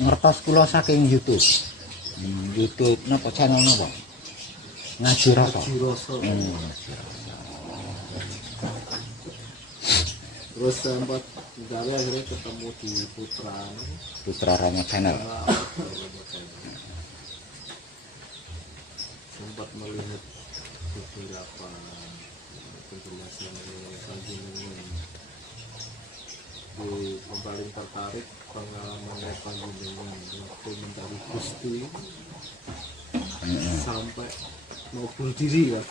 ngertos kula saking YouTube. YouTube napa channel napa? Ngaji Rasa. Ngaji Rasa. Ngaji Rasa. Terus sempat dari akhirnya ketemu di Putra Romo Channel. Sempat melihat beberapa penjelasan panjenengan. Di paling tertarik pengalaman panjenengan waktu mencari Gusti sampai mau bunuh diri kan.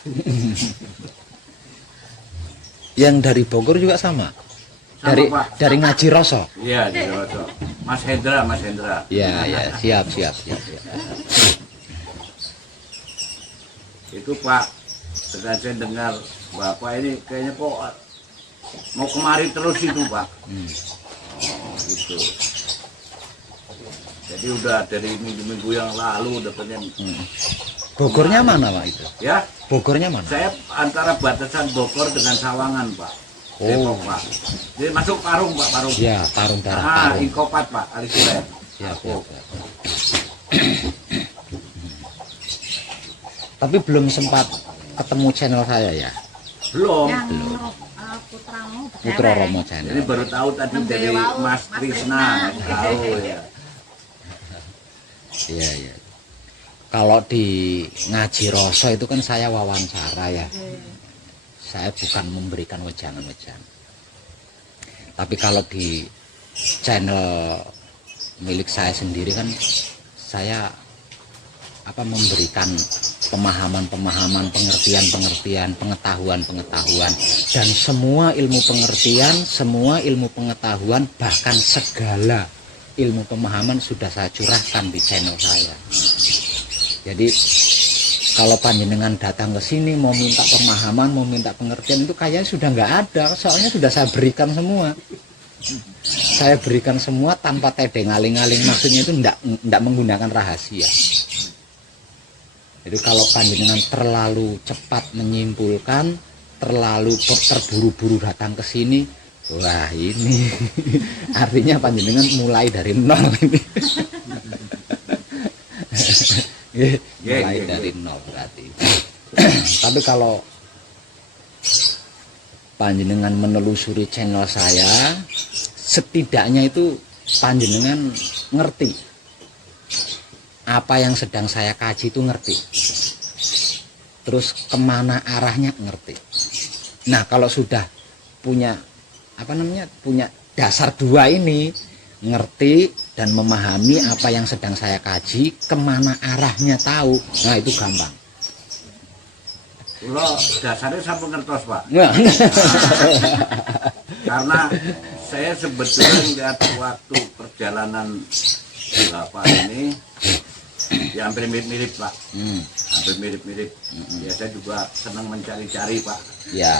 Yang dari Bogor juga sama. Dari Ngaji Rasa. Iya, dari Rasa. Mas Hendra. Iya, siap. Itu Pak, setelah saya dengar Bapak ini kayaknya kok mau kemari terus itu Pak. Gitu. Jadi udah dari minggu-minggu yang lalu udah pengen. Bogornya mana Pak itu? Ya, Bogornya mana? saya antara batasan Bogor dengan Sawangan Pak. Depok Pak. Jadi masuk Parung Pak, Parung. Ya, Parung daerah Parung. Inkopat Pak, Alisule. Siap. Tapi belum sempat ketemu channel saya ya. Belum. Putra Romo Channel. Ini baru tahu tadi dari Mas Krisna, tahu ya. Iya. Kalau di Ngaji Rasa itu kan saya wawancara ya. Saya bukan memberikan wejangan-wejangan. Tapi kalau di channel milik saya sendiri kan saya memberikan pemahaman-pemahaman, pengertian-pengertian, pengetahuan-pengetahuan, dan semua ilmu pengertian, semua ilmu pengetahuan, bahkan segala ilmu pemahaman sudah saya curahkan di channel saya. Jadi kalau panjenengan datang ke sini mau minta pemahaman, mau minta pengertian itu kayaknya sudah nggak ada, soalnya sudah saya berikan semua. Saya berikan semua tanpa tedeng aling-aling, maksudnya itu tidak menggunakan rahasia. Jadi kalau panjenengan terlalu cepat menyimpulkan, terlalu terburu-buru datang ke sini, wah ini artinya panjenengan mulai dari nol ini. Mulai dari nol berarti. Tapi kalau panjenengan menelusuri channel saya, setidaknya itu panjenengan ngerti apa yang sedang saya kaji itu ngerti, terus kemana arahnya ngerti. Nah kalau sudah punya punya dasar dua ini, ngerti dan memahami apa yang sedang saya kaji, kemana arahnya tahu, nah itu gampang. Kalau dasarnya sampai ngertos Pak. Nah. Karena saya sebetulnya lihat waktu perjalanan Bapak ini ya hampir mirip-mirip Pak. Hampir mirip-mirip. Ya saya juga senang mencari-cari Pak. Ya.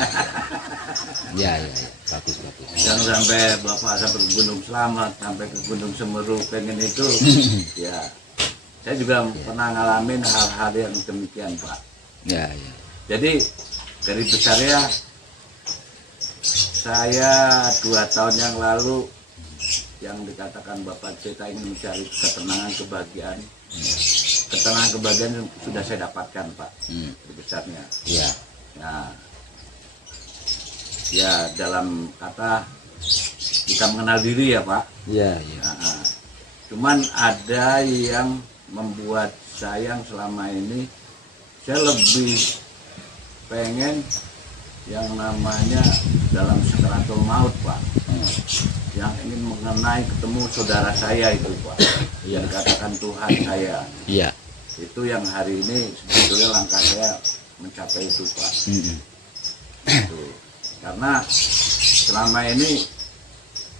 Bagus. Dan sampai Bapak sampai ke Gunung Selamat, sampai ke Gunung Semeru pengen itu, ya saya juga pernah ngalamin hal-hal yang demikian Pak. Ya. Jadi dari besarnya saya 2 tahun yang lalu yang dikatakan Bapak cerita ingin mencari ketenangan, kebahagiaan. Ketenangan, kebahagiaan sudah saya dapatkan Pak. Dari besarnya. Iya. Nah, ya dalam kata kita mengenal diri ya Pak. Iya. Nah, cuman ada yang membuat saya selama ini saya lebih pengen yang namanya dalam sakaratul maut Pak, yang ingin mengenai ketemu saudara saya itu Pak, yang dikatakan Tuhan saya. Iya. Itu yang hari ini sebetulnya langkah saya mencapai itu Pak. Gitu. Karena selama ini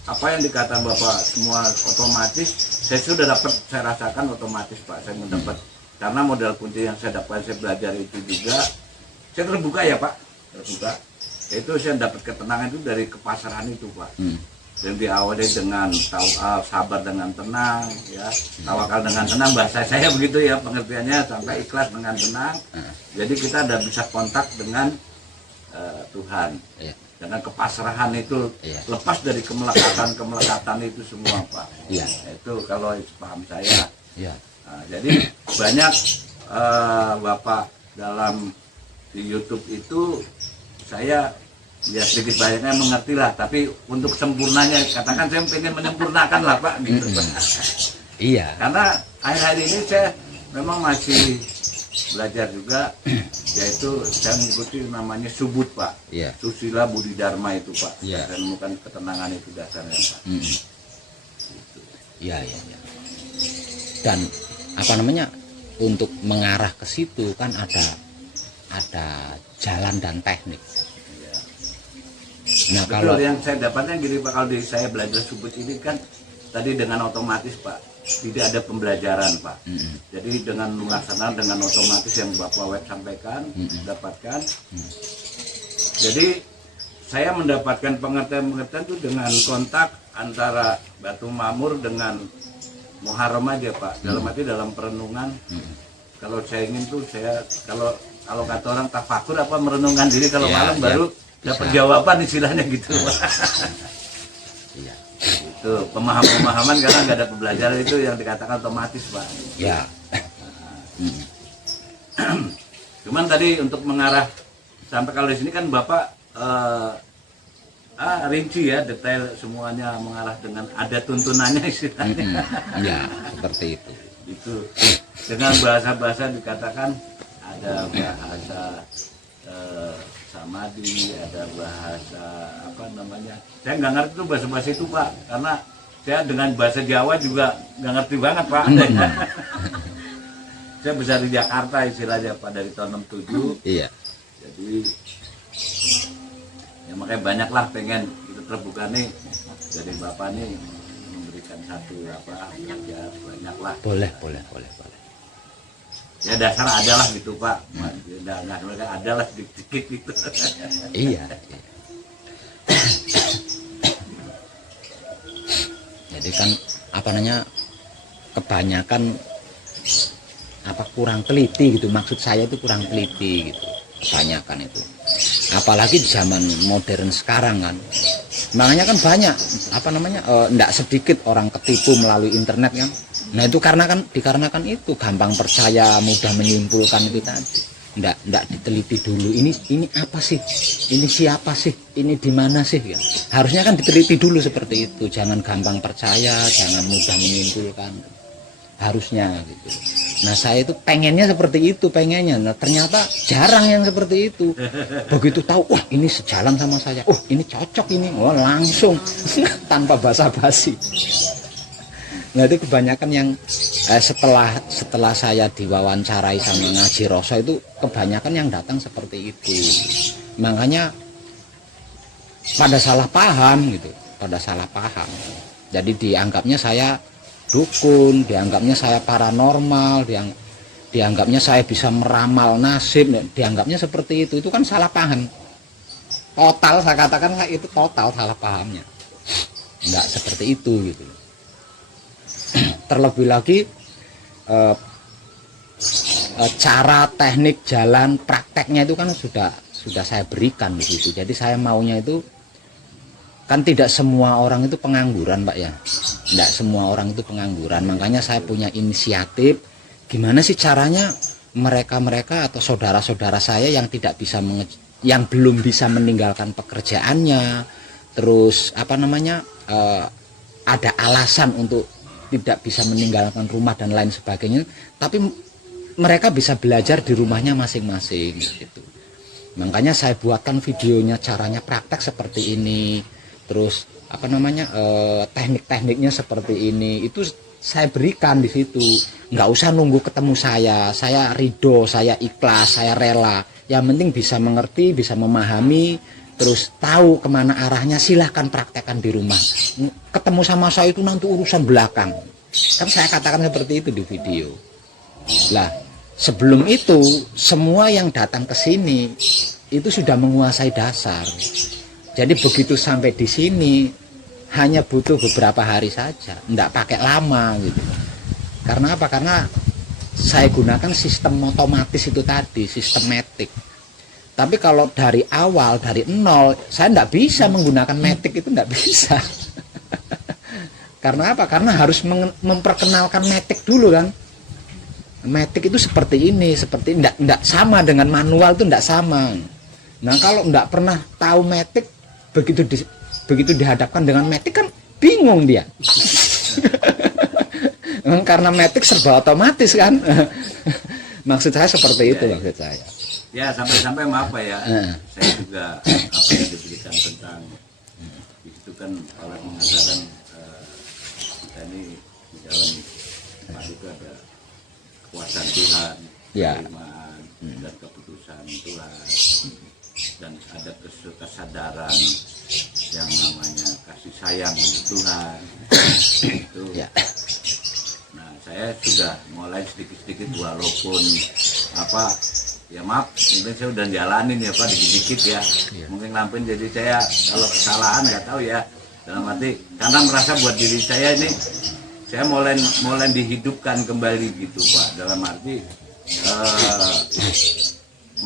apa yang dikatakan Bapak semua otomatis saya sudah dapat, saya rasakan otomatis Pak, saya mendapat. Karena modal kunci yang saya dapat, saya belajar itu juga saya terbuka ya Pak, terbuka. Itu saya dapat ketenangan itu dari kepasrahan itu Pak. Dan diawali dengan sabar dengan tenang, ya, tawakal dengan tenang, bahasa saya begitu ya pengertiannya, sampai ikhlas dengan tenang. Jadi kita ada bisa kontak dengan Tuhan. dengan kepasrahan itu, Iya. lepas dari kemelekatan itu semua Pak. Iya. Itu kalau paham saya. Iya. Nah, jadi banyak Bapak dalam di YouTube itu saya ya sedikit banyaknya mengerti lah, tapi untuk sempurnanya katakan saya pengen menyempurnakan lah Pak gitu. Iya. Karena akhir-akhir ini saya memang masih belajar juga, yaitu saya mengikuti namanya subut Pak. Iya. Susila Budi Dharma itu Pak. Iya. Saya menemukan ketenangan itu dasarnya Pak. Iya, iya, iya. Dan apa namanya, untuk mengarah ke situ kan ada jalan dan teknik. Iya. Nah, Betul, kalau yang saya dapatnya gini Pak, kalau saya belajar subut ini kan tadi dengan otomatis Pak, tidak ada pembelajaran Pak. Jadi dengan melaksanakan dengan otomatis yang Bapak Web sampaikan, dapatkan. Jadi saya mendapatkan pengertian-pengertian itu dengan kontak antara Batu Mamur dengan Muharram aja Pak. Dalam arti dalam perenungan. Kalau saya ingin tuh saya kalau kata orang tafakur apa merenungkan diri kalau Ya, malam ya. baru dapat Bisa. jawaban istilahnya gitu Pak. iya. Itu pemahaman karena nggak ada pembelajaran itu yang dikatakan otomatis Pak. Ya. Cuman tadi untuk mengarah sampai kalau di sini kan Bapak rinci ya, detail semuanya mengarah dengan ada tuntunannya istilahnya. Ya, seperti itu. Itu dengan bahasa-bahasa dikatakan ada bahasa samadhi, ada bahasa apa namanya, saya nggak ngerti tuh bahasa-bahasa itu Pak, karena saya dengan bahasa Jawa juga nggak ngerti banget Pak. Saya besar di Jakarta istilahnya Pak, dari tahun 67. Iya. Jadi ya makanya banyaklah pengen kita terbuka nih dari Bapak nih memberikan satu apa ya banyaklah. Boleh. Ya dasar adalah gitu Pak. Nggak mereka adalah sedikit gitu. Iya. Jadi kan apa namanya, kebanyakan apa kurang teliti gitu, maksud saya itu kurang teliti gitu, kebanyakan itu. Apalagi di zaman modern sekarang kan, makanya kan banyak apa namanya, enggak sedikit orang ketipu melalui internet kan. Nah itu dikarenakan itu gampang percaya, mudah menyimpulkan itu tadi. Enggak diteliti dulu, ini apa sih, ini siapa sih, ini di mana sih kan. Harusnya kan diteliti dulu seperti itu, jangan gampang percaya, jangan mudah menyimpulkan, harusnya gitu. Nah saya itu pengennya seperti itu, nah ternyata jarang yang seperti itu. Begitu tahu, wah ini sejalan sama saya, ini cocok ini, wah langsung tanpa basa-basi. Nah itu kebanyakan yang setelah saya diwawancarai sama Ngaji Roso itu kebanyakan yang datang seperti itu. Makanya pada salah paham gitu, pada salah paham. Jadi dianggapnya saya dukun, dianggapnya saya paranormal, dianggapnya saya bisa meramal nasib, dianggapnya seperti itu kan salah paham. Total saya katakan itu total salah pahamnya. Enggak seperti itu gitu. Terlebih lagi cara teknik jalan prakteknya itu kan sudah saya berikan di situ. Jadi saya maunya itu kan tidak semua orang itu pengangguran Pak ya, tidak semua orang itu pengangguran. Makanya saya punya inisiatif gimana sih caranya mereka atau saudara-saudara saya yang yang belum bisa meninggalkan pekerjaannya, terus apa namanya ada alasan untuk tidak bisa meninggalkan rumah dan lain sebagainya, tapi mereka bisa belajar di rumahnya masing-masing gitu. Makanya saya buatkan videonya, caranya praktek seperti ini, terus apa namanya teknik-tekniknya seperti ini, itu saya berikan di situ. Nggak usah nunggu ketemu saya ridho, saya ikhlas, saya rela. Yang penting bisa mengerti, bisa memahami, terus tahu kemana arahnya, silahkan praktekkan di rumah. Ketemu sama saya itu nanti urusan belakang, kan saya katakan seperti itu di video. Lah sebelum itu semua yang datang ke sini itu sudah menguasai dasar. Jadi begitu sampai di sini hanya butuh beberapa hari saja, enggak pakai lama gitu. Karena apa? Karena saya gunakan sistem otomatis itu tadi, sistematik. Tapi kalau dari awal, dari nol, saya tidak bisa menggunakan matic, itu tidak bisa. Karena apa? Karena harus memperkenalkan matic dulu kan. Matic itu seperti ini, seperti tidak sama dengan manual, itu tidak sama. Nah kalau tidak pernah tahu matic, begitu dihadapkan dengan matic kan bingung dia. Karena matic serba otomatis kan. Maksud saya seperti itu, maksud saya. Ya sampai-sampai maaf Pak ya, saya juga apa yang diberikan tentang itu kan kalau mengatakan kita ini di dalam itu ada kekuasaan Tuhan, Ya. keimanan dan keputusan Tuhan, dan ada kesadaran yang namanya kasih sayang Tuhan itu. Ya. Nah saya sudah mulai sedikit-sedikit walaupun apa. Ya maaf, mungkin saya udah jalanin ya Pak, dikit-dikit ya. Mungkin lampuin jadi saya kalau kesalahan nggak tahu ya. Dalam arti karena merasa buat diri saya ini saya mulai dihidupkan kembali gitu Pak. Dalam arti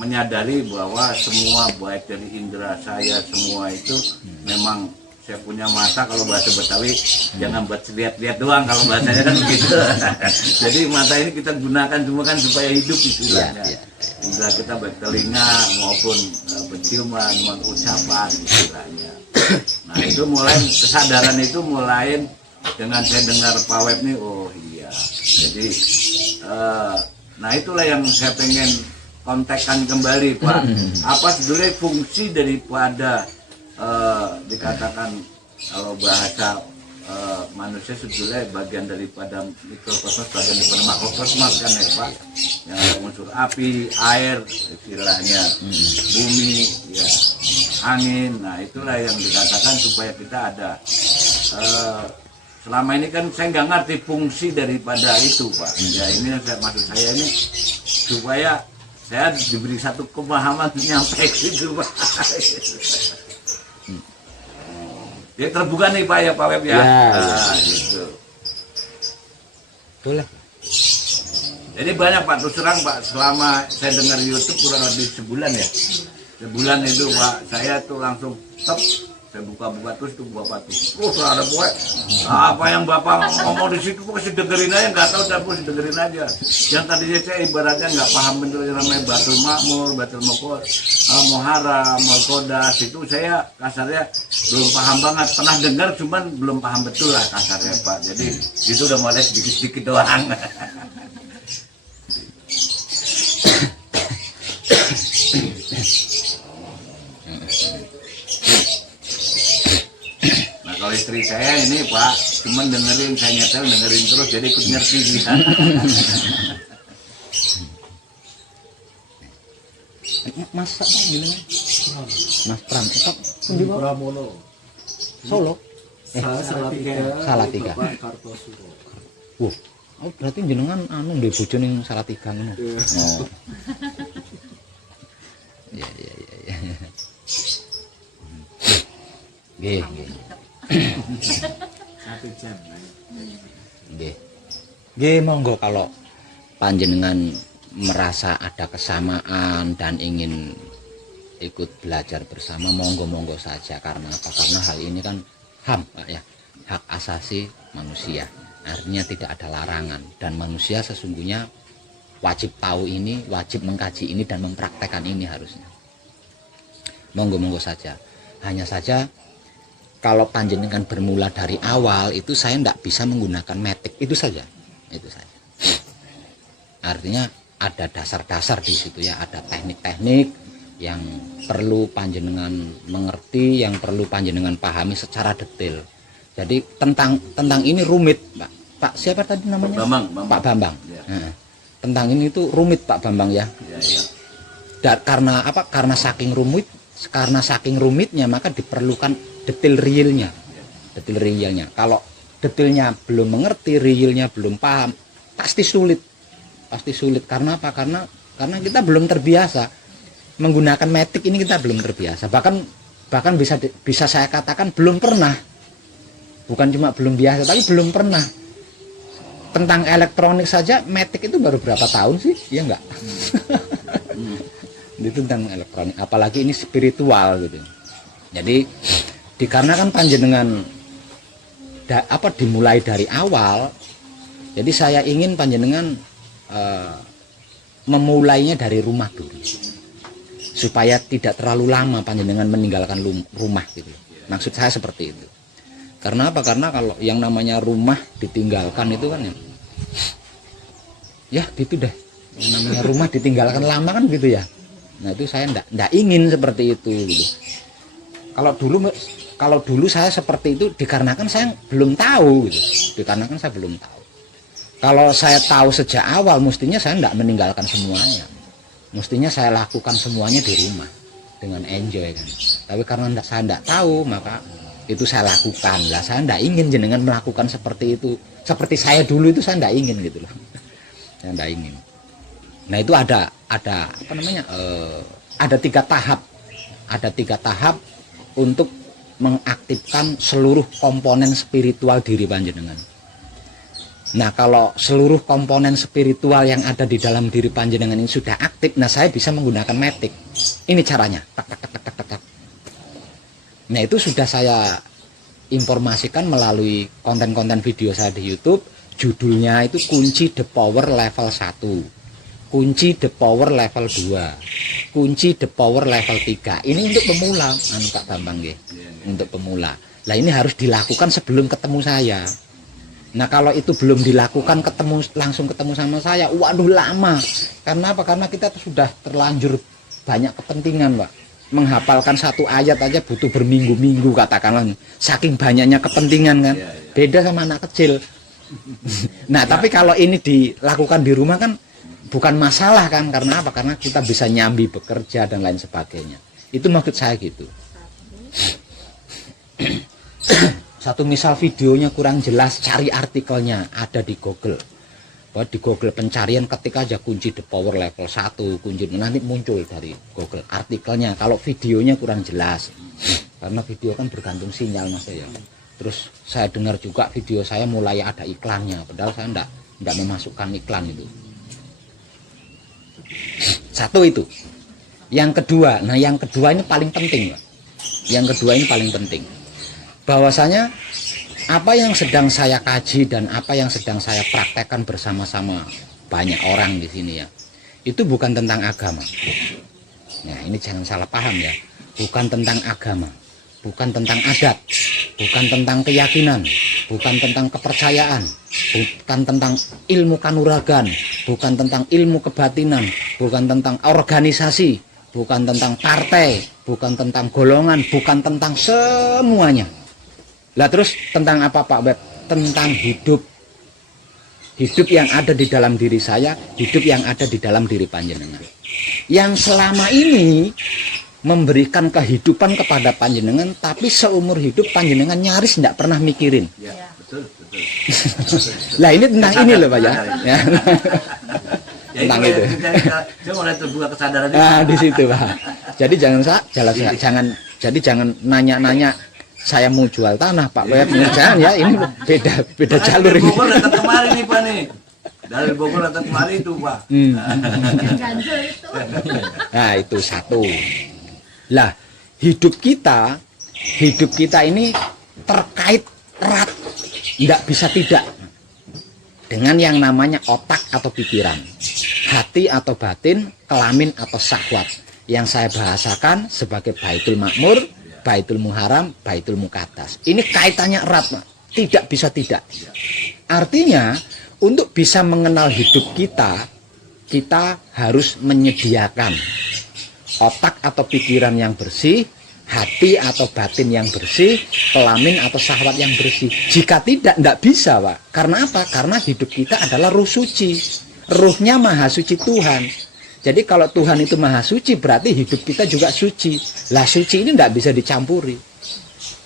menyadari bahwa semua baik dari indera saya semua itu memang saya punya mata, kalau bahasa Betawi jangan buat lihat-lihat doang, kalau bahasanya kan begitu. Jadi mata ini kita gunakan semua kan supaya hidup istilahnya. Indra kita baik telinga maupun penciuman, ucapan istilahnya. Nah itu mulai kesadaran itu mulai dengan saya dengar Pak Web nih, oh iya. Jadi nah itulah yang saya pengen kontekkan kembali Pak. Apa sebenarnya fungsi daripada dikatakan kalau bahasa manusia sebetulnya bagian daripada mikrokosmos, bagian daripada makrokosmos kan ya Pak, yang ada unsur api, air istilahnya, bumi, ya, angin. Nah itulah yang dikatakan supaya kita ada selama ini kan saya nggak ngerti fungsi daripada itu Pak. Ya ini maksud saya ini supaya saya diberi satu pemahaman nyampe situ Pak. Ya terbuka nih Pak ya Pak Web ya. Nah, gitu. Boleh. Jadi banyak Pak, terus terang Pak, selama saya dengar YouTube kurang lebih sebulan ya. Sebulan itu Pak, saya tuh langsung stop. Saya buka-buka terus tuh Bapak tuh. Oh ada buat apa yang Bapak ngomong di situ kok dengerin aja, nggak tahu tapi dengerin aja. Yang tadinya saya ibaratnya nggak paham betul yang namanya Batul Makmur, Batul Muharram, Mulkodas, itu saya kasarnya belum paham banget. Pernah dengar cuman belum paham betul lah kasarnya Pak. Jadi itu udah mulai sedikit-sedikit doang. Kalau istri saya ini Pak, cuman dengerin, saya nyetel dengerin terus, jadi ikut ngerti dia. Mas apa gini? Mas Pram, itu Pramono. Solo. Salatiga. Salatiga. Bapak Kartosuro. Wah, oh, berarti jenengan anu ndek bojo ning Salatiga ngono. Oh. Iya. Nggih. 1 jam. Nggih, monggo kalau panjenengan merasa ada kesamaan dan ingin ikut belajar bersama, monggo saja. Karena apa? Karena hal ini kan HAM Pak ya, hak asasi manusia. Artinya tidak ada larangan dan manusia sesungguhnya wajib tahu ini, wajib mengkaji ini dan mempraktekkan ini harusnya. Monggo saja. Hanya saja kalau panjenengan bermula dari awal itu saya tidak bisa menggunakan matic, itu saja. Artinya ada dasar-dasar di situ ya, ada teknik-teknik yang perlu panjenengan mengerti, yang perlu panjenengan pahami secara detail. Jadi tentang ini rumit, Pak siapa tadi namanya? Pak Bambang. Ya. Tentang ini itu rumit Pak Bambang ya. Dan karena apa? Karena saking rumitnya maka diperlukan detail realnya. Kalau detailnya belum mengerti, realnya belum paham, pasti sulit. Karena apa? Karena kita belum terbiasa menggunakan matic ini, kita belum terbiasa. Bahkan bisa saya katakan belum pernah. Bukan cuma belum biasa, tapi belum pernah. Tentang elektronik saja matic itu baru berapa tahun sih? Ya enggak? itu tentang elektronik, apalagi ini spiritual gitu. Jadi dikarenakan panjenengan dimulai dari awal, jadi saya ingin panjenengan memulainya dari rumah dulu, supaya tidak terlalu lama panjenengan meninggalkan rumah gitu. Maksud saya seperti itu. Karena apa? Karena kalau yang namanya rumah ditinggalkan itu kan ya gitu deh. Yang namanya rumah ditinggalkan lama kan gitu ya. Nah itu saya ndak ingin seperti itu gitu. Kalau dulu saya seperti itu dikarenakan saya belum tahu gitu. Dikarenakan saya belum tahu. Kalau saya tahu sejak awal, mestinya saya ndak meninggalkan semuanya. Mestinya saya lakukan semuanya di rumah dengan enjoy kan. Tapi karena saya ndak tahu, maka itu saya lakukan. Lah saya ndak ingin jenengan melakukan seperti itu. Seperti saya dulu itu saya ndak ingin gitu loh. Saya ndak ingin. Nah itu ada apa namanya? Ada 3 tahap. Ada 3 tahap untuk mengaktifkan seluruh komponen spiritual diri panjenengan. Nah kalau seluruh komponen spiritual yang ada di dalam diri panjenengan ini sudah aktif, nah saya bisa menggunakan matic. Ini caranya. Tak, tak, tak, tak, tak, tak. Nah itu sudah saya informasikan melalui konten-konten video saya di YouTube. Judulnya itu kunci the power level 1, kunci the power level 2, kunci the power level 3. Ini untuk pemula, Pak Bambang nggih. Untuk pemula. Lah ini harus dilakukan sebelum ketemu saya. Nah kalau itu belum dilakukan langsung ketemu sama saya, waduh lama. Karena apa? Karena kita sudah terlanjur banyak kepentingan, Pak. Menghafalkan 1 ayat aja butuh berminggu-minggu katakanlah. Saking banyaknya kepentingan kan. Beda sama anak kecil. Nah tapi kalau ini dilakukan di rumah kan bukan masalah kan. Karena apa? Karena kita bisa nyambi bekerja dan lain sebagainya. Itu maksud saya gitu. Satu misal videonya kurang jelas, cari artikelnya, ada di Google. Di Google pencarian ketik aja kunci the power level 1, kunci nanti muncul dari Google artikelnya. Kalau videonya kurang jelas, karena video kan bergantung sinyal Mas ya. Terus saya dengar juga video saya mulai ada iklannya, padahal saya enggak memasukkan iklan itu. Satu itu. Yang kedua, nah yang kedua ini paling penting, Pak. Yang kedua ini paling penting. Bahwasanya apa yang sedang saya kaji dan apa yang sedang saya praktekkan bersama-sama banyak orang di sini ya, itu bukan tentang agama. Nah ini jangan salah paham ya, bukan tentang agama, bukan tentang adat, bukan tentang keyakinan, bukan tentang kepercayaan, bukan tentang ilmu kanuragan, bukan tentang ilmu kebatinan, bukan tentang organisasi, bukan tentang partai, bukan tentang golongan, bukan tentang semuanya. Lah terus tentang apa Pak Web? Tentang hidup. Hidup yang ada di dalam diri saya, hidup yang ada di dalam diri panjenengan. Yang selama ini memberikan kehidupan kepada panjenengan, tapi seumur hidup panjenengan nyaris tidak pernah mikirin. Ya, betul. Lah ini tentang ini loh Pak ya. Ya. Tentang itu. Saya mulai terbuka kesadaran. Nah, di situ Pak. Jadi jangan nanya-nanya saya mau jual tanah Pak Web, jangan ya, ini beda jalur ini. Bogor datang kemari nih Pak nih. Dari Bogor datang kemari itu Pak. Nah itu satu. Lah hidup kita ini terkait erat, tidak bisa tidak dengan yang namanya otak atau pikiran, hati atau batin, kelamin atau syahwat, yang saya bahasakan sebagai Baitul Makmur, Baitul Muharram, Baitul Muqaddas. Ini kaitannya erat, Pak. Tidak bisa tidak. Artinya, untuk bisa mengenal hidup kita harus menyediakan otak atau pikiran yang bersih, hati atau batin yang bersih, kelamin atau syahwat yang bersih. Jika tidak bisa, Pak. Karena apa? Karena hidup kita adalah ruh suci. Ruhnya maha suci Tuhan. Jadi kalau Tuhan itu maha suci, berarti hidup kita juga suci. Lah suci ini tidak bisa dicampuri.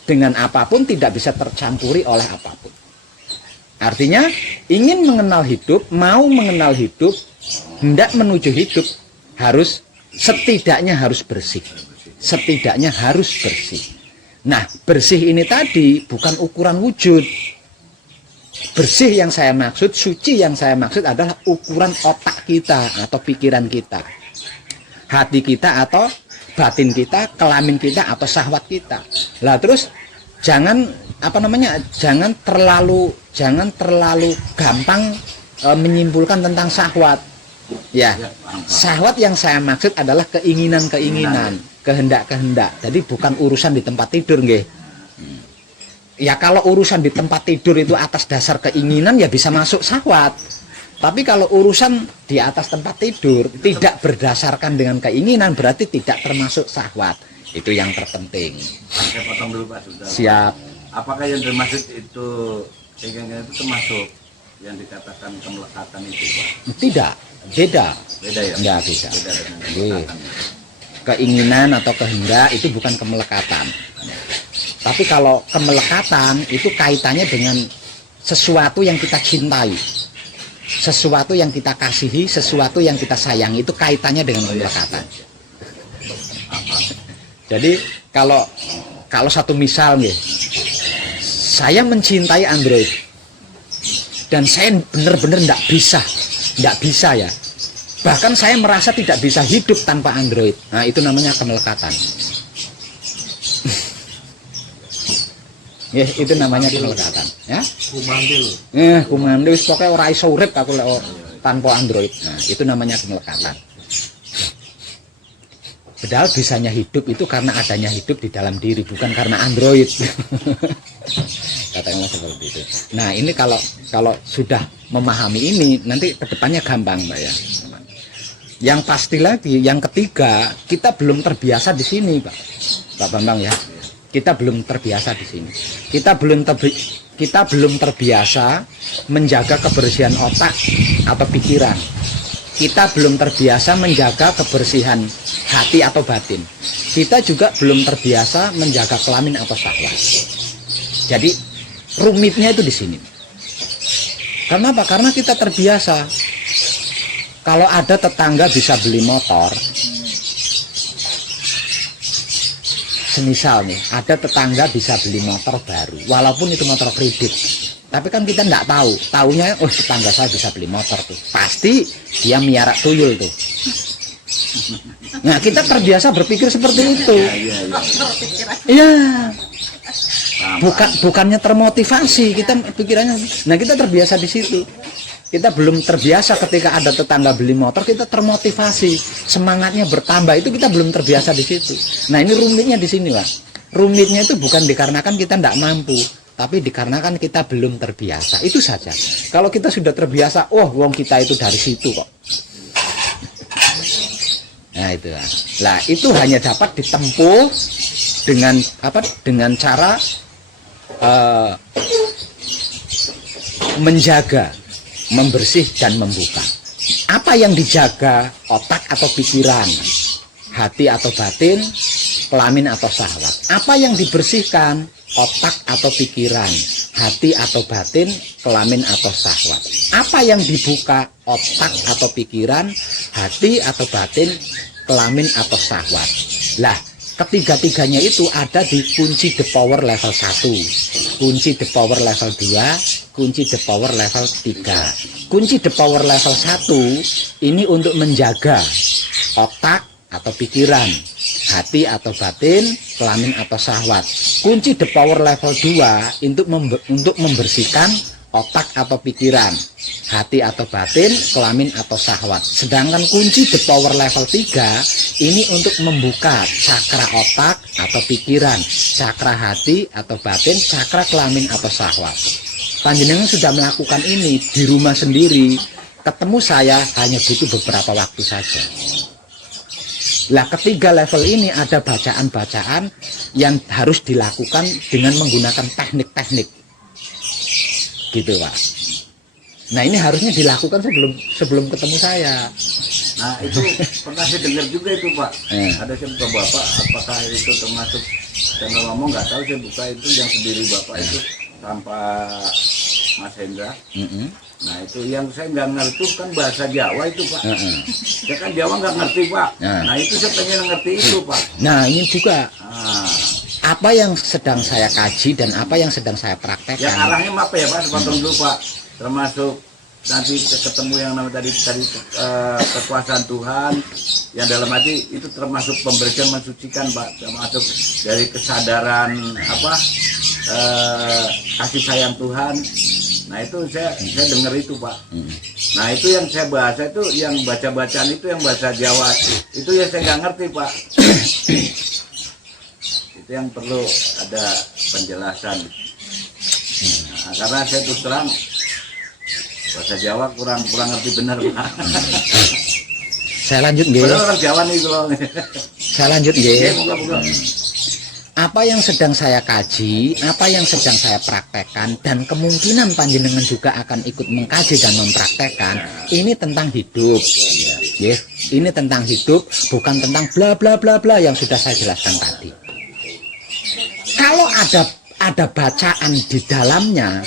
Dengan apapun tidak bisa tercampuri oleh apapun. Artinya ingin mengenal hidup, mau mengenal hidup, hendak menuju hidup, setidaknya harus bersih. Setidaknya harus bersih. Nah bersih ini tadi bukan ukuran wujud. Bersih yang saya maksud, suci yang saya maksud adalah ukuran otak kita atau pikiran kita. hati kita atau batin kita, kelamin kita atau syahwat kita. Lah terus jangan jangan terlalu gampang menyimpulkan tentang syahwat. Ya, syahwat yang saya maksud adalah keinginan-keinginan, kehendak-kehendak. Jadi bukan urusan di tempat tidur, nggih. Ya kalau urusan di tempat tidur itu atas dasar keinginan ya bisa masuk syahwat. Tapi kalau urusan di atas tempat tidur tidak berdasarkan dengan keinginan berarti tidak termasuk syahwat. Itu yang terpenting. Saya potong dulu Pak sudah. Siap. Apakah yang termasuk itu itu termasuk yang dikatakan kemelekatan itu Pak? Tidak, beda. Beda ya? Enggak, beda. Beda dengan Iya. kemelekatan. Keinginan atau kehendak itu bukan kemelekatan. Tapi kalau kemelekatan itu kaitannya dengan sesuatu yang kita cintai, sesuatu yang kita kasihi, sesuatu yang kita sayangi, itu kaitannya dengan kemelekatan. Jadi kalau satu misal nih, saya mencintai Android dan saya benar-benar tidak bisa ya. Bahkan saya merasa tidak bisa hidup tanpa Android. Nah itu namanya kemelekatan. Ya, itu namanya kemelekatan. Ya. Kumandil. Kumandil pokoknya ora iso urip aku lek tanpa Android. Nah, itu namanya kemelekatan. Padahal bisanya hidup itu karena adanya hidup di dalam diri, bukan karena Android. Katakanlah seperti itu. Nah, ini kalau sudah memahami ini, nanti kedepannya gampang, Mbak ya. Yang pasti lagi, yang ketiga, kita belum terbiasa di sini, Pak Bambang ya. Kita belum terbiasa di sini. Kita belum terbiasa menjaga kebersihan otak atau pikiran. Kita belum terbiasa menjaga kebersihan hati atau batin. Kita juga belum terbiasa menjaga kelamin atau syahwat. Jadi rumitnya itu di sini. Karena apa? Karena kita terbiasa. Kalau ada tetangga bisa beli motor, semisal nih, ada tetangga bisa beli motor baru, walaupun itu motor kredit. Tapi kan kita nggak tahu, taunya oh tetangga saya bisa beli motor tuh, pasti dia miara tuyul tuh. Nah kita terbiasa berpikir seperti itu. Iya. Bukannya termotivasi, kita pikirannya. Nah kita terbiasa di situ. Kita belum terbiasa ketika ada tetangga beli motor, kita termotivasi, semangatnya bertambah, itu kita belum terbiasa di situ. Nah ini rumitnya di sini Pak. Rumitnya itu bukan dikarenakan kita tidak mampu, tapi dikarenakan kita belum terbiasa. Itu saja. Kalau kita sudah terbiasa, oh wong kita itu dari situ kok. Nah itu. Lah itu hanya dapat ditempuh dengan apa? Dengan cara menjaga, membersih dan membuka. Apa yang dijaga? Otak atau pikiran, hati atau batin, kelamin atau syahwat. Apa yang dibersihkan? Otak atau pikiran, hati atau batin, kelamin atau syahwat. Apa yang dibuka? Otak atau pikiran, hati atau batin, kelamin atau syahwat. Lah, ketiga-tiganya itu ada di kunci the power level 1, kunci the power level 2, kunci the power level 3. Kunci the power level 1 ini untuk menjaga otak atau pikiran, hati atau batin, kelamin atau syahwat. Kunci the power level 2 untuk membersihkan otak atau pikiran, hati atau batin, kelamin atau syahwat. Sedangkan kunci the power level 3 ini untuk membuka cakra otak atau pikiran, cakra hati atau batin, cakra kelamin atau syahwat. Panjenengan sudah melakukan ini di rumah sendiri, ketemu saya hanya butuh beberapa waktu saja. Lah ketiga level ini ada bacaan-bacaan yang harus dilakukan dengan menggunakan teknik-teknik. Gitu Pak. Nah ini harusnya dilakukan sebelum ketemu saya. Nah itu pernah saya dengar juga itu Pak. Ada saya buka Bapak, apakah itu termasuk, saya ngomong nggak tahu, saya buka itu yang sendiri Bapak itu tanpa Mas Hendra. Nah itu yang saya nggak ngerti kan bahasa Jawa itu Pak. Ya kan Jawa nggak ngerti Pak. Nah itu saya pengen ngerti itu Pak. Nah ini juga. Apa yang sedang saya kaji dan apa yang sedang saya praktekkan. Ya arahnya apa ya Pak, sepotong dulu Pak. Termasuk nanti ketemu yang namanya tadi kekuasaan Tuhan yang dalam hati itu termasuk pembersihan, mensucikan Pak, termasuk dari kesadaran kasih sayang Tuhan. Nah itu saya dengar itu Pak. Nah itu yang saya bahasa itu, yang bacaan itu yang bahasa Jawa itu ya saya nggak ngerti Pak. Itu yang perlu ada penjelasan. Nah, karena saya terus terang bahasa Jawa kurang ngerti benar Pak. Saya lanjut nggih. Orang Jawa nih kalau. Saya lanjut nggih. Moga-moga. Apa yang sedang saya kaji, apa yang sedang saya praktekkan, dan kemungkinan panjenengan juga akan ikut mengkaji dan mempraktekkan, ini tentang hidup. Ya, ini tentang hidup, bukan tentang bla bla bla bla yang sudah saya jelaskan tadi. Kalau ada bacaan di dalamnya,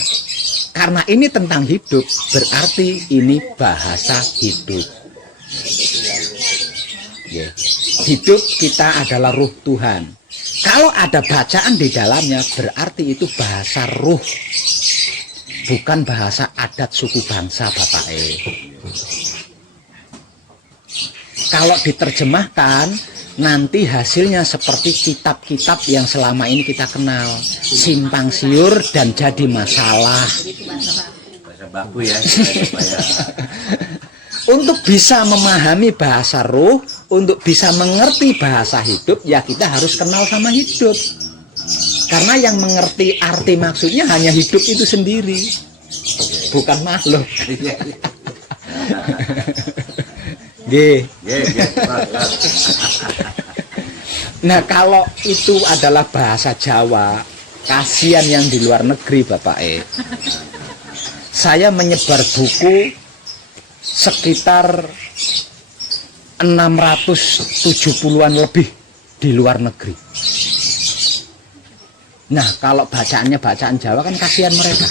karena ini tentang hidup, berarti ini bahasa hidup. Ya. Hidup kita adalah ruh Tuhan. Kalau ada bacaan di dalamnya, berarti itu bahasa ruh, bukan bahasa adat suku bangsa Bapak. Kalau diterjemahkan, nanti hasilnya seperti kitab-kitab yang selama ini kita kenal, simpang siur dan jadi masalah. Bahasa baku ya. Supaya Untuk bisa memahami bahasa ruh, untuk bisa mengerti bahasa hidup, ya kita harus kenal sama hidup. Karena yang mengerti arti maksudnya hanya hidup itu sendiri, bukan makhluk. G. Nah kalau itu adalah bahasa Jawa, kasihan yang di luar negeri Bapak Saya menyebar buku sekitar 670-an lebih di luar negeri. Nah kalau bacaannya bacaan Jawa kan kasihan mereka.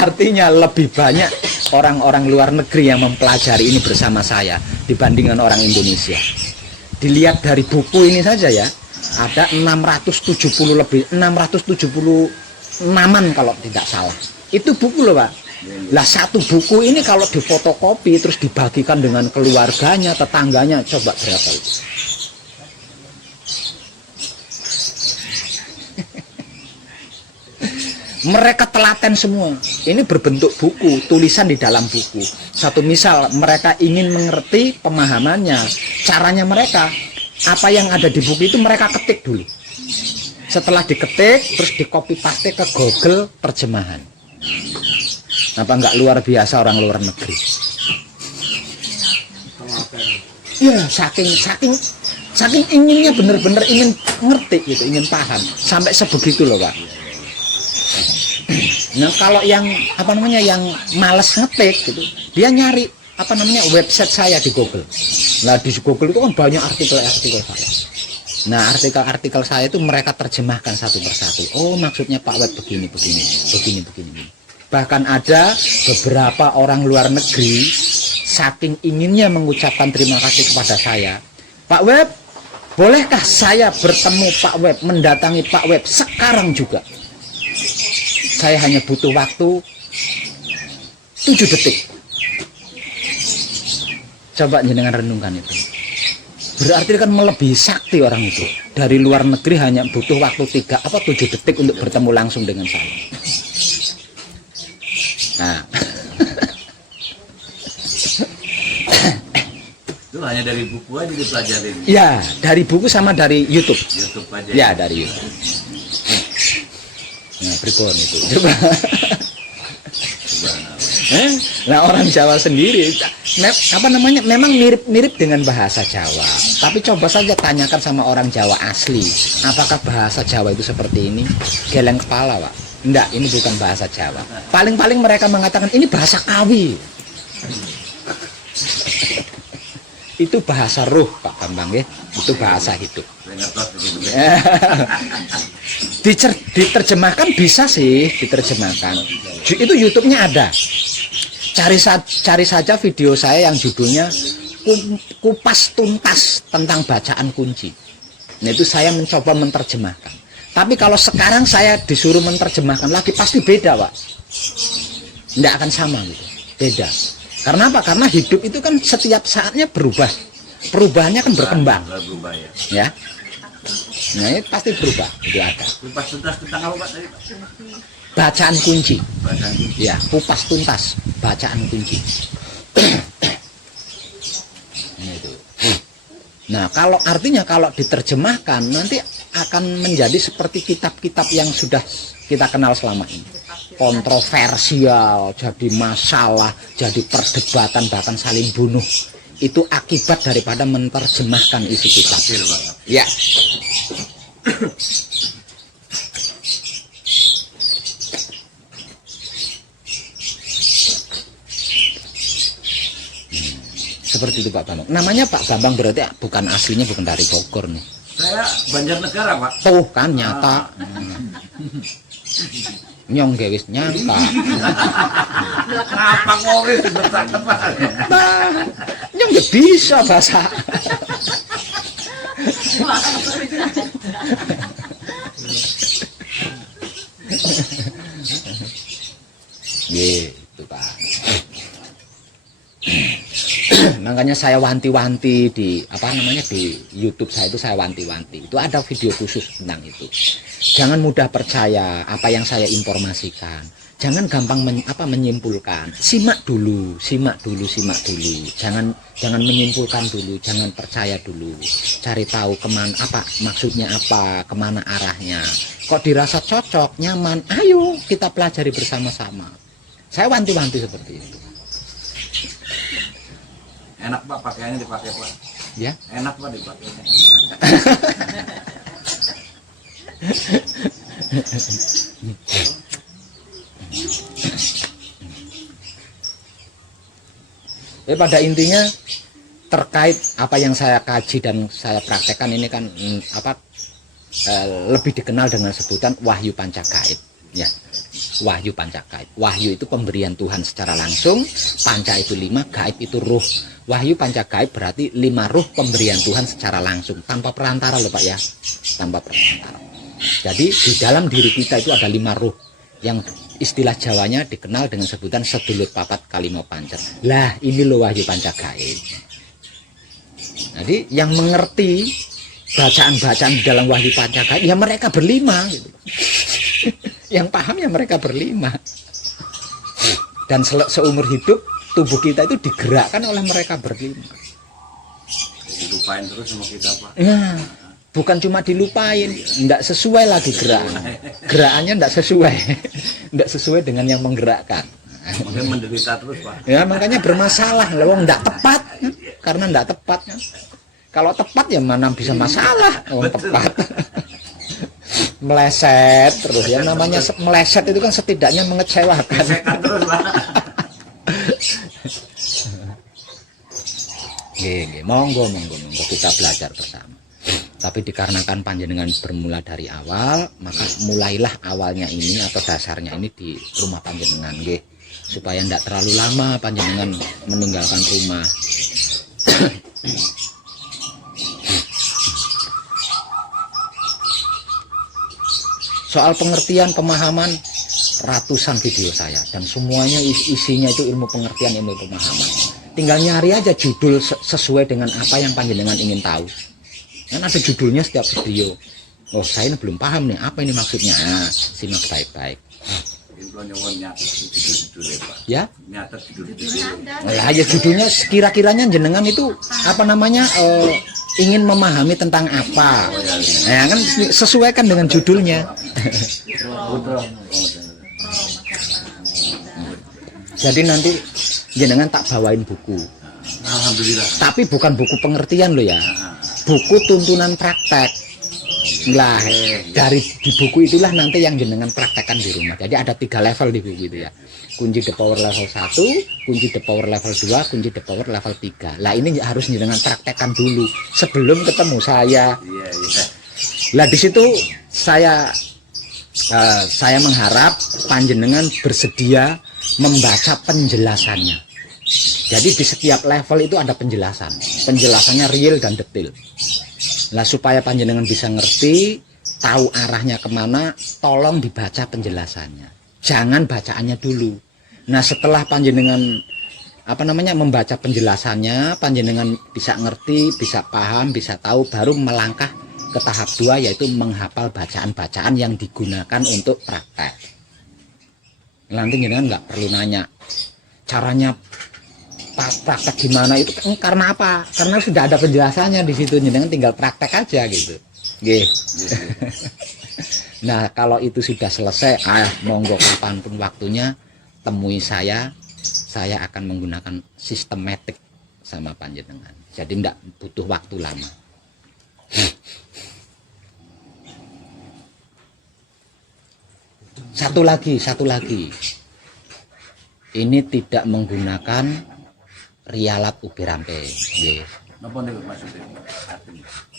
Artinya lebih banyak orang-orang luar negeri yang mempelajari ini bersama saya dibandingkan orang Indonesia. Dilihat dari buku ini saja ya, ada 670 lebih, 676-an kalau tidak salah. Itu buku loh Pak. Lah satu buku ini kalau difotokopi terus dibagikan dengan keluarganya, tetangganya, coba berapa itu? Mereka telaten semua. Ini berbentuk buku, tulisan di dalam buku. Satu misal mereka ingin mengerti pemahamannya, caranya mereka, apa yang ada di buku itu mereka ketik dulu. Setelah diketik, terus di copy paste ke Google terjemahan. Apa enggak luar biasa orang luar negeri? Ya, saking inginnya benar-benar ingin ngerti gitu, ingin paham, sampai sebegitu loh Pak. Nah kalau yang yang males ngetik gitu, dia nyari website saya di Google. Nah di Google itu kan banyak artikel-artikel saya. Nah artikel-artikel saya itu mereka terjemahkan satu persatu. Oh maksudnya Pak Web begini. Bahkan ada beberapa orang luar negeri saking inginnya mengucapkan terima kasih kepada saya, Pak Web, bolehkah saya bertemu Pak Web, mendatangi Pak Web sekarang juga? Saya hanya butuh waktu 7 detik. Coba jenengan renungkan itu. Berarti kan melebihi sakti orang itu. Dari luar negeri hanya butuh waktu 7 detik untuk bertemu langsung dengan saya. Nah. Itu hanya dari buku aja dipelajarin. Ya, dari buku sama dari YouTube. YouTube aja. Ya, dari YouTube. Nah, pripun itu. Coba. Nah, orang Jawa sendiri memang mirip-mirip dengan bahasa Jawa. Tapi coba saja tanyakan sama orang Jawa asli, apakah bahasa Jawa itu seperti ini? Geleng kepala, Pak. Enggak, ini bukan bahasa Jawa. Paling-paling mereka mengatakan ini bahasa Kawi. Itu bahasa ruh, Pak Bambang ya. Itu bahasa hidup. Diterjemahkan bisa sih, diterjemahkan. Itu YouTube-nya ada. Cari saja video saya yang judulnya kupas tuntas tentang bacaan kunci. Nah itu saya mencoba menerjemahkan. Tapi kalau sekarang saya disuruh menerjemahkan lagi pasti beda, Pak. Tidak akan sama gitu. Beda. Karena apa? Karena hidup itu kan setiap saatnya berubah. Perubahannya kan berkembang. Berubah ya. Ya. Nah, ini pasti berubah. Itu ada. Kupas tuntas tentang apa Pak tadi Pak? Bacaan kunci. Bahasa Inggris. Ya, kupas tuntas. Bacaan kunci. Itu. Nah, kalau artinya kalau diterjemahkan nanti akan menjadi seperti kitab-kitab yang sudah kita kenal selama ini. Kontroversial, jadi masalah, jadi perdebatan, bahkan saling bunuh. Itu akibat daripada menerjemahkan isi kitab. Tafsir Pak. Ya. Seperti itu Pak Bambang. Namanya Pak Bambang berarti bukan aslinya bukan dari Bogor nih. Saya Banjarnegara Pak. Tuh kan nyata. Nyong gewis nyata. Kenapa ngomongin sebesar tempat? Nah, nyong gak bisa bahasa. Gitu Pak. Makanya saya wanti-wanti di di YouTube saya itu saya wanti-wanti. Itu ada video khusus tentang itu. Jangan mudah percaya apa yang saya informasikan. Jangan gampang menyimpulkan. Simak dulu. Jangan menyimpulkan dulu, jangan percaya dulu. Cari tahu maksudnya apa, kemana arahnya. Kok dirasa cocok, nyaman, ayo kita pelajari bersama-sama. Saya wanti-wanti seperti itu. Enak Pak pakaiannya dipakai Pak. Ya. Enak Pak dipakai. Pada intinya terkait apa yang saya kaji dan saya praktekkan ini kan lebih dikenal dengan sebutan wahyu pancagaib. Ya. Wahyu pancagaib. Wahyu itu pemberian Tuhan secara langsung, panca itu 5, gaib itu ruh. Wahyu pancagaib berarti 5 ruh pemberian Tuhan secara langsung, tanpa perantara loh Pak ya. Tanpa perantara. Jadi di dalam diri kita itu ada 5 ruh yang istilah Jawanya dikenal dengan sebutan sedulur papat kalimo pancer. Lah ini loh wahyu pancagaib. Jadi yang mengerti bacaan-bacaan di dalam wahyu pancagaib ya mereka berlima gitu. Yang paham ya mereka berlima. Dan seumur hidup tubuh kita itu digerakkan oleh mereka berlima. Dilupain terus sama kita Pak. Nah, bukan cuma dilupain, enggak sesuai lagi gerakannya enggak sesuai dengan yang menggerakkan. Mungkin menderita terus Pak. Ya makanya bermasalah, lewong enggak tepat, karena enggak tepat. Kalau tepat ya mana bisa masalah, tepat. Meleset terus ya, namanya meleset itu kan setidaknya mengecewakan. Terus Pak. Monggo kita belajar bersama. Tapi dikarenakan panjenengan bermula dari awal, maka mulailah awalnya ini atau dasarnya ini di rumah panjenengan nggih. Supaya tidak terlalu lama panjenengan meninggalkan rumah. Soal pengertian, pemahaman, ratusan video saya dan semuanya isinya itu ilmu pengertian, ilmu pemahaman. Tinggal nyari aja judul sesuai dengan apa yang panjenengan ingin tahu. Kan ada judulnya setiap video. Oh saya ini belum paham nih apa ini maksudnya. Nah, simak baik-baik. Ya. Nah, ya judulnya kira-kiranya jenengan itu ingin memahami tentang apa. Nah, kan sesuaikan dengan judulnya. Jadi nanti jenengan tak bawain buku. Alhamdulillah. Tapi bukan buku pengertian loh ya. Buku tuntunan praktek. Lah, dari di buku itulah nanti yang jenengan praktekkan di rumah. Jadi ada 3 level di buku itu ya. Kunci the power level 1, kunci the power level 2, kunci the power level 3. Lah ini harus jenengan praktekkan dulu sebelum ketemu saya. Lah di situ saya mengharap panjenengan bersedia membaca penjelasannya. Jadi di setiap level itu ada penjelasan. Penjelasannya real dan detail. Lah supaya panjenengan bisa ngerti, tahu arahnya kemana, tolong dibaca penjelasannya. Jangan bacaannya dulu. Nah, setelah panjenengan membaca penjelasannya, panjenengan bisa ngerti, bisa paham, bisa tahu, baru melangkah ke tahap 2, yaitu menghafal bacaan-bacaan yang digunakan untuk praktek. Nanti jenengan nggak perlu nanya caranya praktek gimana itu, karena apa? Karena sudah ada penjelasannya di situ, jenengan tinggal praktek aja gitu. Nggih. Nah, kalau itu sudah selesai, monggo kapanpun waktunya temui saya akan menggunakan sistematik sama panjenengan. Jadi tidak butuh waktu lama. Satu lagi. Ini tidak menggunakan rialat ubi rampe. Napa niku maksudnya?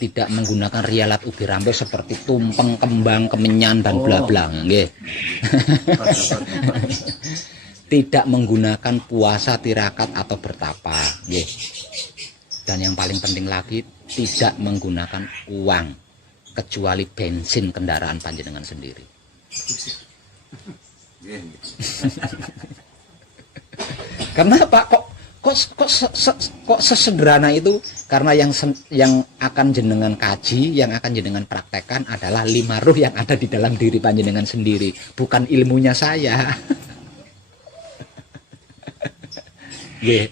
Tidak menggunakan rialat ubi rampe seperti tumpeng, kembang, kemenyan dan bla bla, nggih. Tidak menggunakan puasa, tirakat atau bertapa, nggih. Dan yang paling penting lagi, tidak menggunakan uang kecuali bensin kendaraan panjenengan sendiri. Karena Pak kok sesederhana itu? Karena yang akan jenengan kaji, yang akan jenengan praktekkan adalah 5 ruh yang ada di dalam diri panjenengan sendiri, bukan ilmunya saya. Nggih.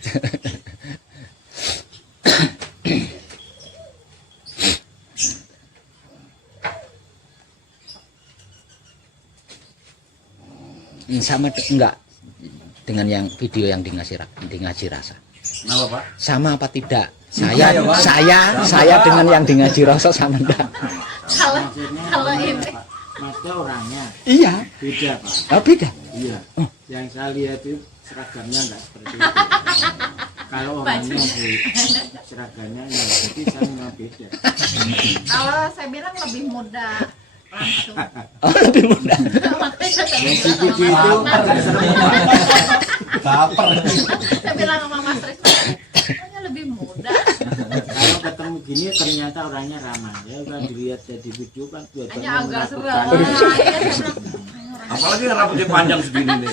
Sama enggak dengan yang video yang di ngaji rasa? Kenapa, Pak? Sama apa tidak? Saya dengan yang di ngaji rasa sama enggak? Kalau ini maksudnya orangnya Iya. beda, Pak. Oh, beda. Iya. Yang saya lihat itu seragamnya enggak seperti itu. Kalau orangnya seragamnya ya, jadi saya nggak beda. Kalau saya bilang lebih mudah langsung. Oh, lebih mudah. Makanya saya Yang bilang di video sama itu Mas Rizky. Baper. Saya bilang sama Mas Rizky, pokoknya lebih mudah. kalau ketemu gini ternyata orangnya ramah. Ya udah dilihat di video kan Hanya agak seru. menakutkan. Apalagi rambutnya panjang segini nih.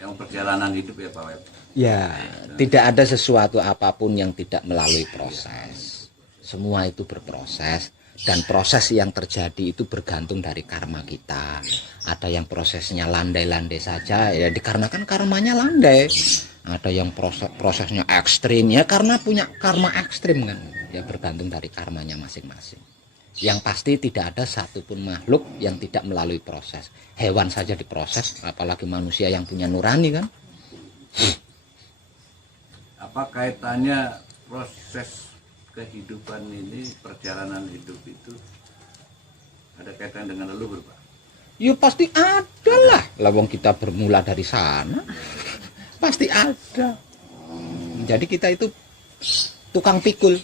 Yang perjalanan hidup ya Pak Web. Ya, tidak ada sesuatu apapun yang tidak melalui proses. Semua itu berproses, dan proses yang terjadi itu bergantung dari karma kita. Ada yang prosesnya landai-landai saja, ya dikarenakan karmanya landai. Ada yang prosesnya ekstrim, ya karena punya karma ekstrim kan. Ya bergantung dari karmanya masing-masing. Yang pasti tidak ada satupun makhluk yang tidak melalui proses. Hewan saja diproses, apalagi manusia yang punya nurani kan. Apa kaitannya proses kehidupan ini, perjalanan hidup itu ada kaitan dengan leluhur, Pak? Ya pasti ada lah. Lawang kita bermula dari sana, pasti ada. Jadi kita itu tukang pikul,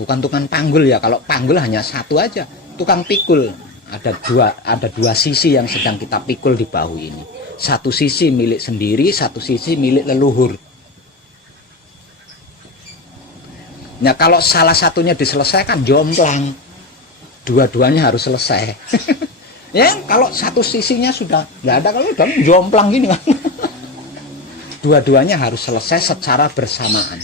bukan tukang panggul ya. Kalau panggul hanya satu aja, tukang pikul. Ada dua sisi yang sedang kita pikul di bahu ini. Satu sisi milik sendiri, satu sisi milik leluhur. Nah kalau salah satunya diselesaikan jomplang, dua-duanya harus selesai. Ya kalau satu sisinya sudah nggak ada, kalau udah jomplang gini kan. Dua-duanya harus selesai secara bersamaan.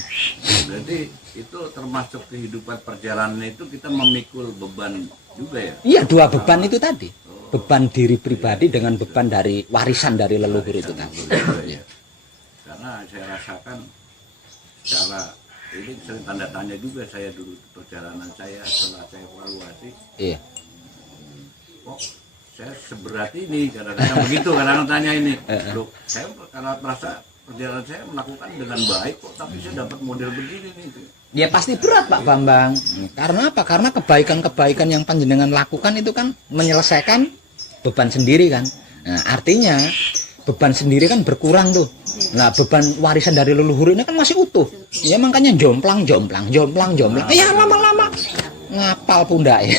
Berarti itu termasuk kehidupan perjalanan itu kita memikul beban juga ya? Iya, dua beban itu tadi. Beban diri pribadi dengan beban dari warisan dari leluhur itu tadi. Ya. Karena saya rasakan secara ini sering tanda tanya juga saya dulu perjalanan saya setelah saya evaluasi. Iya. Kok saya seberat ini, kadang-kadang begitu, kadang-kadang tanya ini. Loh, saya karena merasa perjalanan saya melakukan dengan baik kok, tapi saya dapat model begini nih. Ya pasti berat Pak Bambang. Karena apa? Karena kebaikan-kebaikan yang panjenengan lakukan itu kan menyelesaikan beban sendiri kan. Nah, artinya beban sendiri kan berkurang tuh. Nah, beban warisan dari leluhur ini kan masih utuh. Ya makanya jomplang. Ya lama-lama ngapal pundak ya.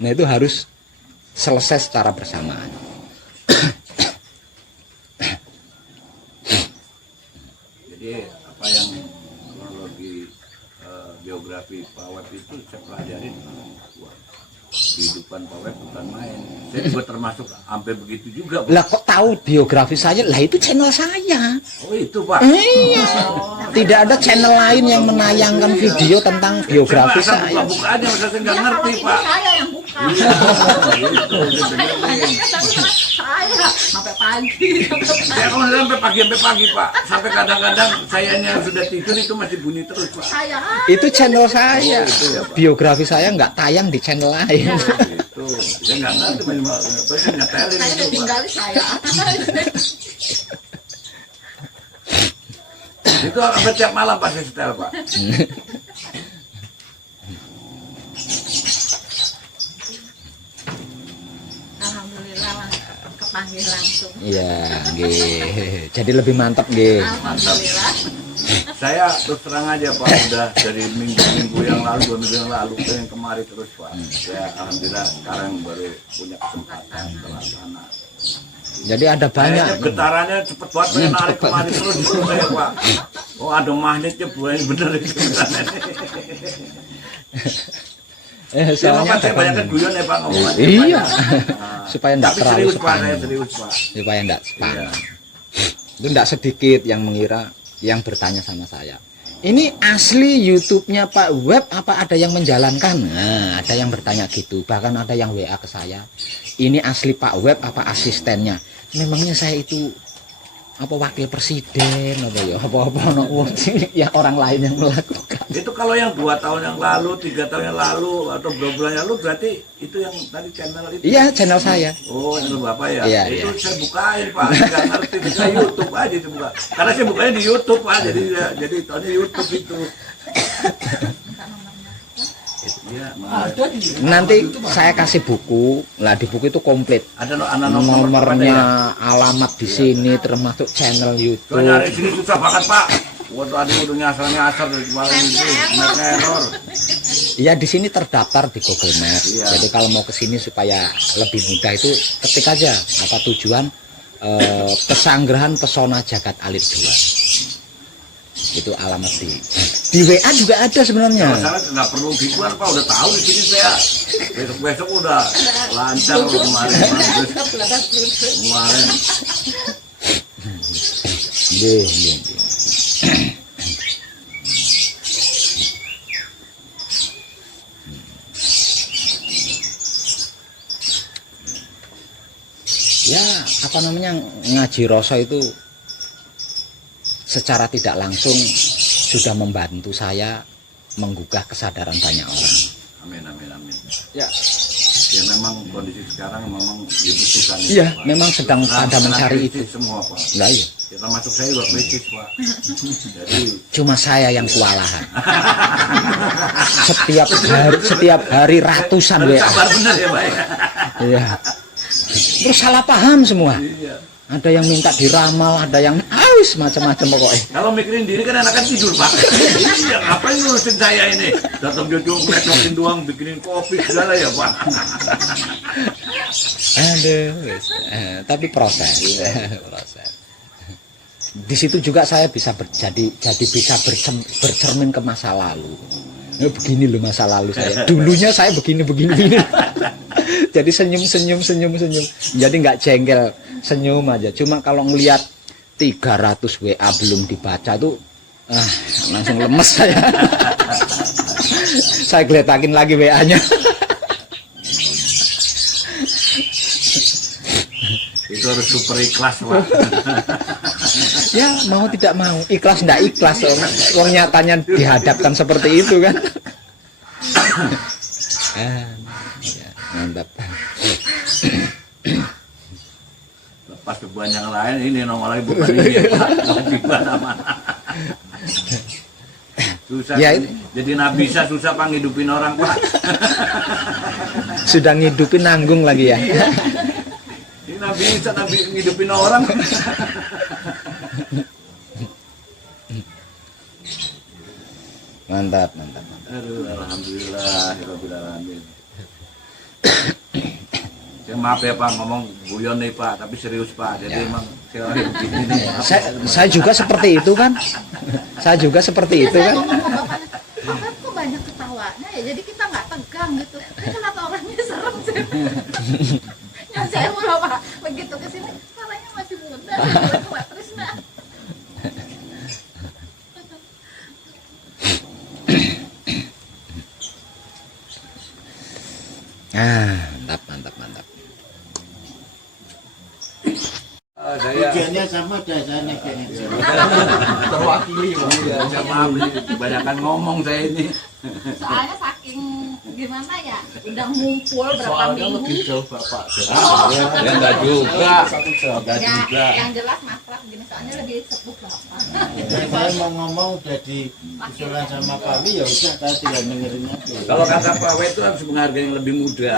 Nah, itu harus selesai secara bersamaan. Jadi apa yang kronologi biografi Pak Web itu saya pelajarin. Wah, kehidupan Pak Web bukan main. Saya juga termasuk hampir begitu juga. Pak. Lah kok tahu biografi saya? Lah itu channel saya. Oh itu Pak. Iya. Tidak ada channel lain yang menayangkan video tentang biografi Saya saya. buka aja, masa saya nggak Ya, ngerti kalau Pak. ini saya yang buka. Iya, gitu, gitu, gitu. Saya sampai pagi. Saya kalau sampai pagi Pak, sampai kadang-kadang sayanya sudah tidur itu masih bunyi terus Pak. Saya Itu channel saya. Oh, itu ya, Pak. Biografi saya nggak tayang di channel lain. Itu, saya nggak ngerti, pasti ngetelin saya itu Pak. tinggalin saya. Itu sampai tiap malam Pak saya setel Pak. Alhamdulillah kepanggil langsung. Iya, nggih. Jadi lebih mantap nggih. Alhamdulillah. Saya terus terang aja Pak, udah dari minggu-minggu yang lalu, 2 minggu yang lalu, ke yang kemarin terus Pak. Saya alhamdulillah sekarang baru punya kesempatan terlaksana. Jadi ada banyak. Kayaknya getarannya cepet banget, saya narik kemarin terus saya Pak. Oh ada magnetnya buahnya bener itu getarannya. Soalnya Saya ada banyak banyak. guyon ya Pak ngomong. Iya. Supaya enggak Tapi terlalu serius Pak, spam. saya serius Pak. Supaya enggak spam. Iya. Itu enggak sedikit yang mengira, yang bertanya sama saya. Ini asli YouTube-nya Pak Web apa ada yang menjalankan? Nah, ada yang bertanya gitu. Bahkan ada yang WA ke saya. Ini asli Pak Web apa asistennya? Memangnya saya itu apa wakil presiden apa ya? Apa-apa ya orang lain yang melakukan. Itu kalau yang 2 tahun yang lalu, 3 tahun yang lalu, atau 2 bulan yang lalu berarti itu yang tadi channel itu. Iya, channel saya. Oh, channel Bapak ya? Iya, itu iya. saya bukain Pak, nggak ngerti. Saya YouTube aja itu buka. Karena saya bukanya di YouTube Pak, jadi tahunnya YouTube itu. Iya, Nanti saya kasih buku. Lah di buku itu komplit. ada nomor Nomornya, alamat di sini, termasuk channel Kalau YouTube. nyari sini susah banget Pak. Waktu tadi udah nyasar dari kemarin itu, net error. Ya di sini terdaftar di Google Maps. Iya. Jadi kalau mau ke sini supaya lebih mudah itu ketik aja apa tujuan Pesanggerahan Pesona Jagat Alit 2. Itu alamat di WA juga ada sebenarnya. Masalah nggak perlu gituan Pak, udah tahu di sini saya. Besok udah lancar kemarin. Kemarin. Nggih, nggih, nggih. Ya, apa namanya, ngaji rasa itu secara tidak langsung sudah membantu saya menggugah kesadaran banyak orang. Amin, amin, amin. Ya, Ya memang kondisi sekarang memang dibutuhkan. iya, memang sedang pada mencari itu. krisis semua Pak. Lah iya. Ya, termasuk saya juga krisis Pak. Jadi Cuma saya yang kewalahan. Setiap hari ratusan harus WA. sabar bener ya Pak. Ya? Iya. Terus salah paham semua. Iya. Ada yang minta diramal, ada yang macam-macam pokoknya. Kalau mikirin diri kan enakan tidur Pak. Iya, ngapain ngurusin saya ini? Datang dia cuma ngetokin doang, bikinin kopi segala ya Pak. Aduh, wes. Tapi proses. Proses. Di situ juga saya bisa bisa bercermin ke masa lalu. Begini loh masa lalu saya. Dulunya saya begini. Jadi senyum. Jadi nggak jengkel, senyum aja. Cuma kalau ngelihat 300 WA belum dibaca tuh langsung lemes saya. Saya geletakin lagi WA-nya. Itu harus super ikhlas Pak. Ya mau tidak mau, ikhlas ndak ikhlas, orang nyatanya dihadapkan seperti itu kan. Ya, mantap. Lepas beban yang lain ini nomor lagi bukan ini ya Pak. Di mana-mana. Susah Ya, jadi nabisa susah Pak ngidupin orang Pak. Sudah ngidupin nanggung lagi ya. Ini nabisa ngidupin orang. Mantap. Aduh, alhamdulillah, alamin. Saya maaf ya Pak ngomong guyon nih Pak, tapi serius Pak. Jadi Ya. emang teori begini nih. Saya juga seperti itu kan. Saya juga seperti itu Saya kan. ngomong ke bapaknya, Bapak kok banyak ketawanya ya, jadi kita nggak tegang gitu. Ini kenapa orangnya serem sih? Ya saya mau Pak, begitu kesini, orangnya masih muda, Mbak Trisna. Mantap, mantap, mantap. Saya Tujuannya sama dasarnya kayak gitu. terwakili Pak. Ya, maaf ini kebanyakan ngomong saya ini. Soalnya saking gimana ya, udah ngumpul berapa Soalnya minggu. lebih jauh bapak. Ya enggak juga. Ya, yang jelas makrab gini, soalnya lebih sepuh Bapak. Saya mau ngomong udah diusulan sama Pak Wi, ya udah saya tinggal dengerin aja. Kalau kata Pak W itu harus menghargai yang lebih muda.